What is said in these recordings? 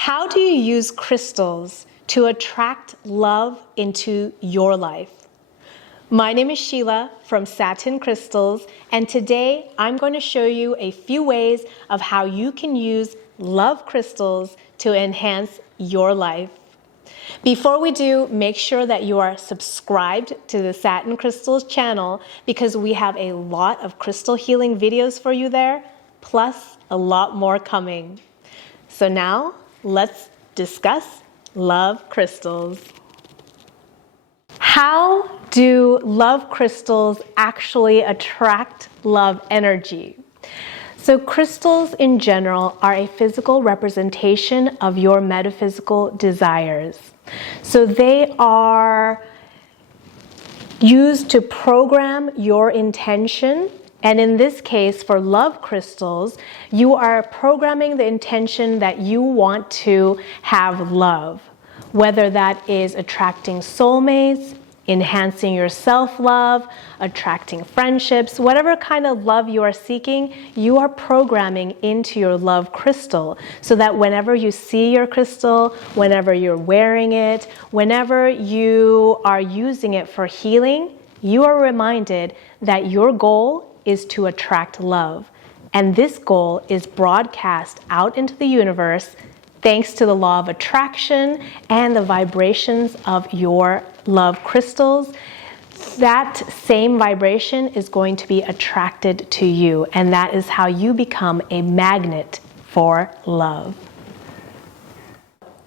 How do you use crystals to attract love into your life? My name is Sheila from Satin Crystals, and today I'm going to show you a few ways of how you can use love crystals to enhance your life. Before we do, make sure that you are subscribed to the Satin Crystals channel because we have a lot of crystal healing videos for you there, plus a lot more coming. So now, let's discuss love crystals. How do love crystals actually attract love energy? So crystals in general are a physical representation of your metaphysical desires. So they are used to program your intention. And in this case, for love crystals, you are programming the intention that you want to have love, whether that is attracting soulmates, enhancing your self-love, attracting friendships, whatever kind of love you are seeking, you are programming into your love crystal so that whenever you see your crystal, whenever you're wearing it, whenever you are using it for healing, you are reminded that your goal is to attract love. And this goal is broadcast out into the universe thanks to the law of attraction and the vibrations of your love crystals. That same vibration is going to be attracted to you, and that is how you become a magnet for love.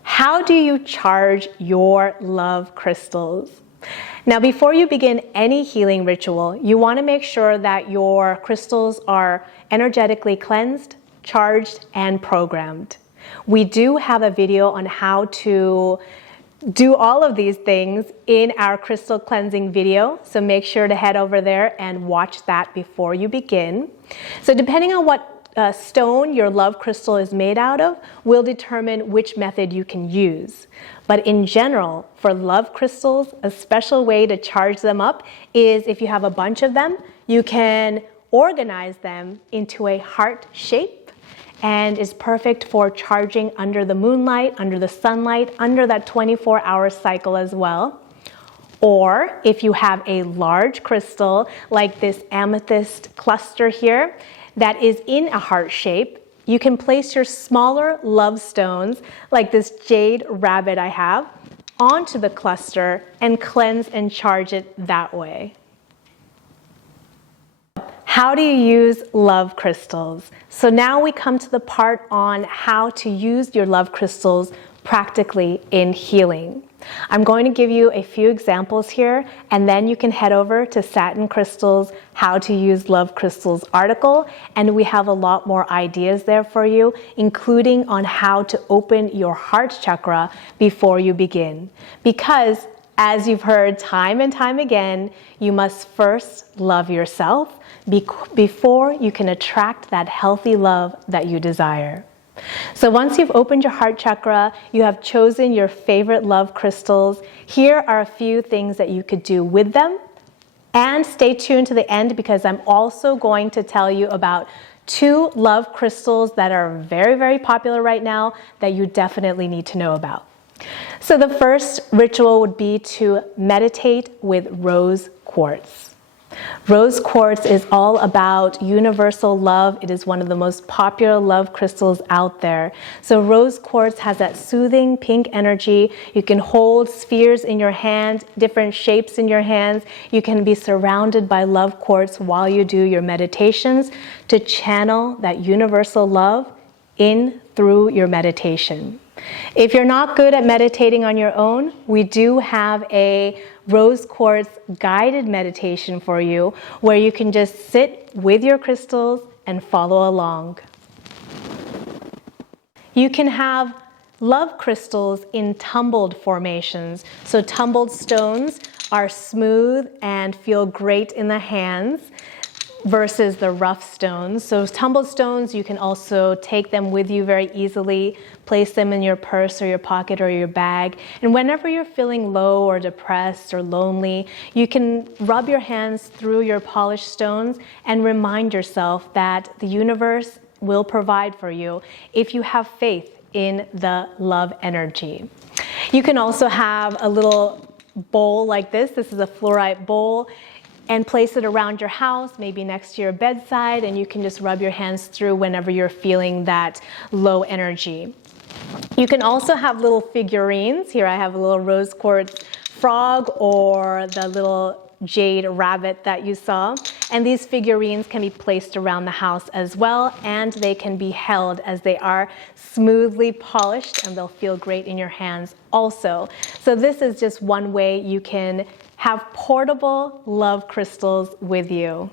How do you charge your love crystals? Now, before you begin any healing ritual, you want to make sure that your crystals are energetically cleansed, charged, and programmed. We do have a video on how to do all of these things in our crystal cleansing video, so make sure to head over there and watch that before you begin. So depending on what stone your love crystal is made out of will determine which method you can use. But in general, for love crystals, a special way to charge them up is if you have a bunch of them, you can organize them into a heart shape, and is perfect for charging under the moonlight, under the sunlight, under that 24-hour cycle as well. Or if you have a large crystal like this amethyst cluster here that is in a heart shape, you can place your smaller love stones like this jade rabbit I have onto the cluster and cleanse and charge it that way. How do you use love crystals? So now we come to the part on how to use your love crystals practically in healing. I'm going to give you a few examples here, and then you can head over to Satin Crystals How to Use Love Crystals article, and we have a lot more ideas there for you, including on how to open your heart chakra before you begin. Because as you've heard time and time again, you must first love yourself before you can attract that healthy love that you desire. So once you've opened your heart chakra, you have chosen your favorite love crystals. Here are a few things that you could do with them. And stay tuned to the end because I'm also going to tell you about 2 love crystals that are very, very popular right now that you definitely need to know about. So the first ritual would be to meditate with rose quartz. Rose quartz is all about universal love. It is one of the most popular love crystals out there. So rose quartz has that soothing pink energy. You can hold spheres in your hand, different shapes in your hands. You can be surrounded by love quartz while you do your meditations to channel that universal love in through your meditation. If you're not good at meditating on your own, we do have a rose quartz guided meditation for you where you can just sit with your crystals and follow along. You can have love crystals in tumbled formations. So tumbled stones are smooth and feel great in the hands versus the rough stones. So tumbled stones, you can also take them with you very easily, place them in your purse or your pocket or your bag. And whenever you're feeling low or depressed or lonely, you can rub your hands through your polished stones and remind yourself that the universe will provide for you if you have faith in the love energy. You can also have a little bowl like this. This is a fluorite bowl, and place it around your house, maybe next to your bedside, and you can just rub your hands through whenever you're feeling that low energy. You can also have little figurines. Here I have a little rose quartz frog or the little jade rabbit that you saw. And these figurines can be placed around the house as well, and they can be held as they are smoothly polished, and they'll feel great in your hands also. So this is just one way you can have portable love crystals with you.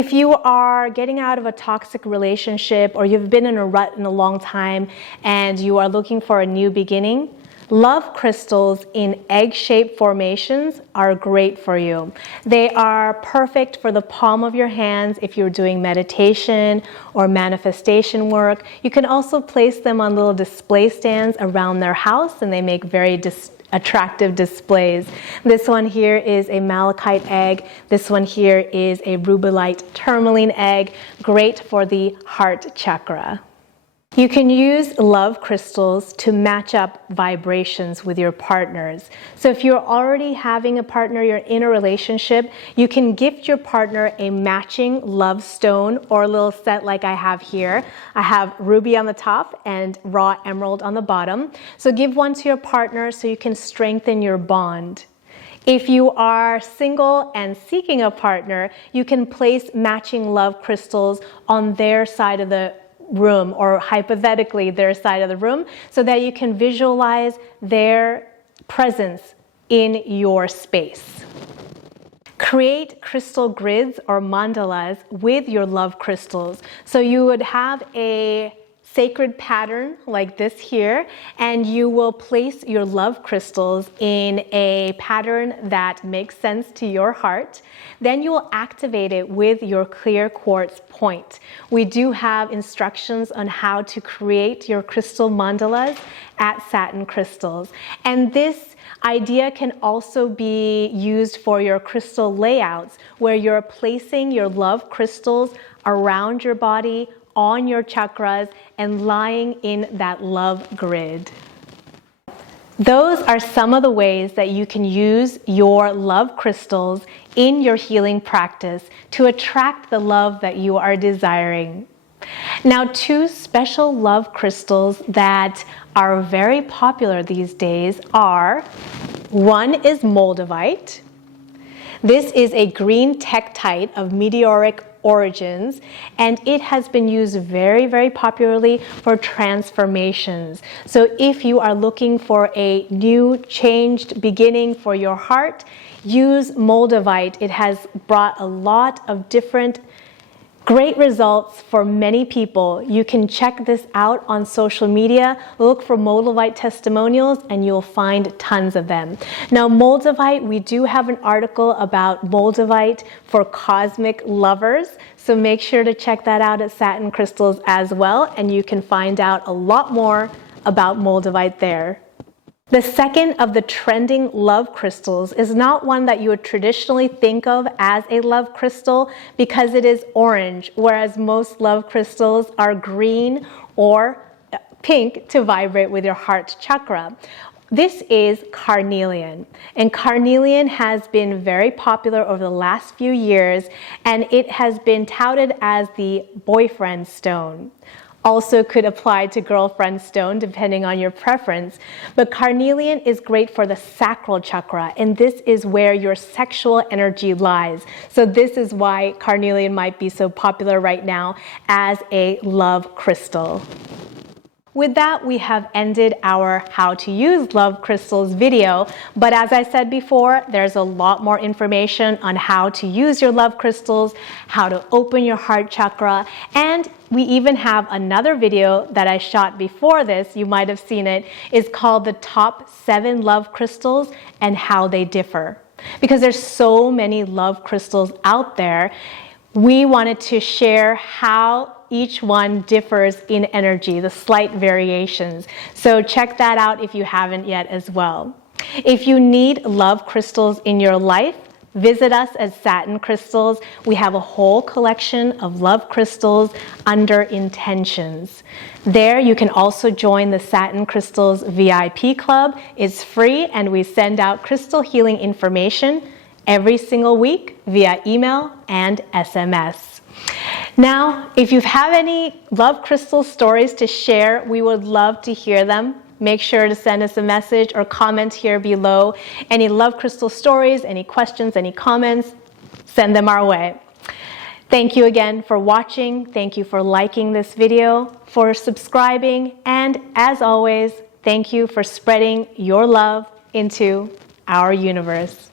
If you are getting out of a toxic relationship, or you've been in a rut in a long time and you are looking for a new beginning, love crystals in egg-shaped formations are great for you. They are perfect for the palm of your hands if you're doing meditation or manifestation work. You can also place them on little display stands around their house, and they make very attractive displays. This one here is a malachite egg. This one here is a rubellite tourmaline egg, great for the heart chakra. You can use love crystals to match up vibrations with your partners. So if you're already having a partner, you're in a relationship, you can gift your partner a matching love stone or a little set like I have here. I have ruby on the top and raw emerald on the bottom. So give one to your partner so you can strengthen your bond. If you are single and seeking a partner, you can place matching love crystals on their side of the room, or hypothetically their side of the room, so that you can visualize their presence in your space. Create crystal grids or mandalas with your love crystals. So you would have a sacred pattern like this here, and you will place your love crystals in a pattern that makes sense to your heart. Then you will activate it with your clear quartz point. We do have instructions on how to create your crystal mandalas at Satin Crystals. And this idea can also be used for your crystal layouts, where you're placing your love crystals around your body, on your chakras, and lying in that love grid. Those are some of the ways that you can use your love crystals in your healing practice to attract the love that you are desiring. Now, two special love crystals that are very popular these days are, one is Moldavite. This is a green tektite of meteoric origins, and it has been used very, very popularly for transformations. So if you are looking for a new changed beginning for your heart, use Moldavite. It has brought a lot of different great results for many people. You can check this out on social media. Look for Moldavite testimonials and you'll find tons of them. Now, Moldavite, we do have an article about Moldavite for cosmic lovers. So make sure to check that out at Satin Crystals as well, and you can find out a lot more about Moldavite there. The second of the trending love crystals is not one that you would traditionally think of as a love crystal because it is orange, whereas most love crystals are green or pink to vibrate with your heart chakra. This is Carnelian, and Carnelian has been very popular over the last few years, and it has been touted as the boyfriend stone. Also could apply to girlfriend stone depending on your preference. But Carnelian is great for the sacral chakra, and this is where your sexual energy lies. So this is why Carnelian might be so popular right now as a love crystal. With that, we have ended our how to use love crystals video. But as I said before, there's a lot more information on how to use your love crystals, how to open your heart chakra, and we even have another video that I shot before this, you might have seen it, is called the top 7 love crystals and how they differ. Because there's so many love crystals out there, we wanted to share how each one differs in energy, the slight variations. So check that out if you haven't yet as well. If you need love crystals in your life, visit us at Satin Crystals. We have a whole collection of love crystals under intentions. There you can also join the Satin Crystals VIP club. It's free and we send out crystal healing information every single week via email and SMS. Now, if you have any love crystal stories to share, we would love to hear them. Make sure to send us a message or comment here below. Any love crystal stories, any questions, any comments, send them our way. Thank you again for watching. Thank you for liking this video, for subscribing, and as always, thank you for spreading your love into our universe.